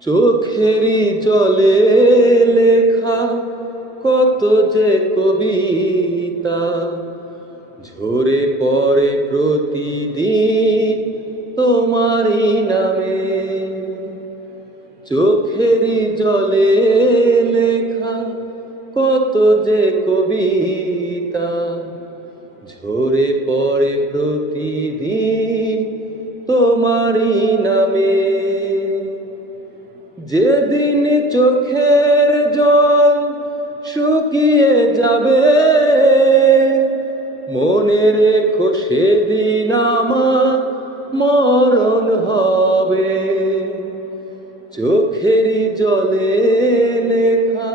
চোখেরই জলে লেখা কত যে কবিতা। ঝরে পড়ে প্রতিদিন তোমারই নামে। চোখেরই জলে লেখা কত যে কবিতা। ঝরে পড়ে প্রতিদিন তোমারই নামে। যেদিন চোখের জল শুকিয়ে যাবে, মনে রেখো সেদিন আমার মরণ হবে। চোখেরই জলে লেখা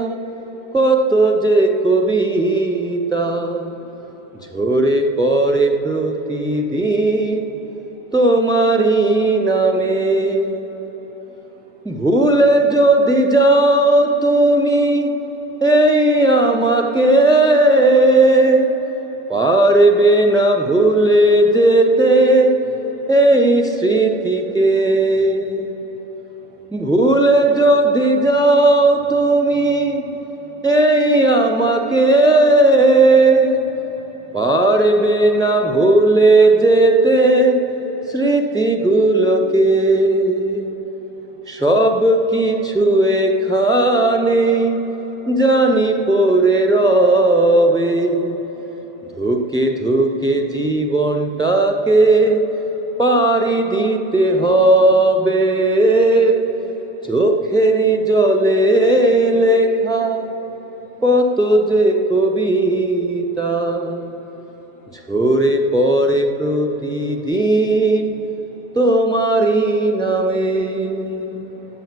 কত যে কবিতা, ঝরে পড়ে প্রতিদিন তোমারই নামে। ভুলে যদি যাও তুমি, এই আমাকে পারবে না ভুলে যেতে এই স্মৃতিকে। ভুলে যদি যাও তুমি, এই আমাকে পারবে না ভুলে যেতে স্মৃতিগুলোকে। সব কিছু এখানে জানি পরে রবে। ধুকে ধুকে জীবনটাকে পারি দিতে হবে। চোখেরই জলে লেখা কত যে কবিতা। ঝরে পড়ে প্রতিদিন তোমারই নামে।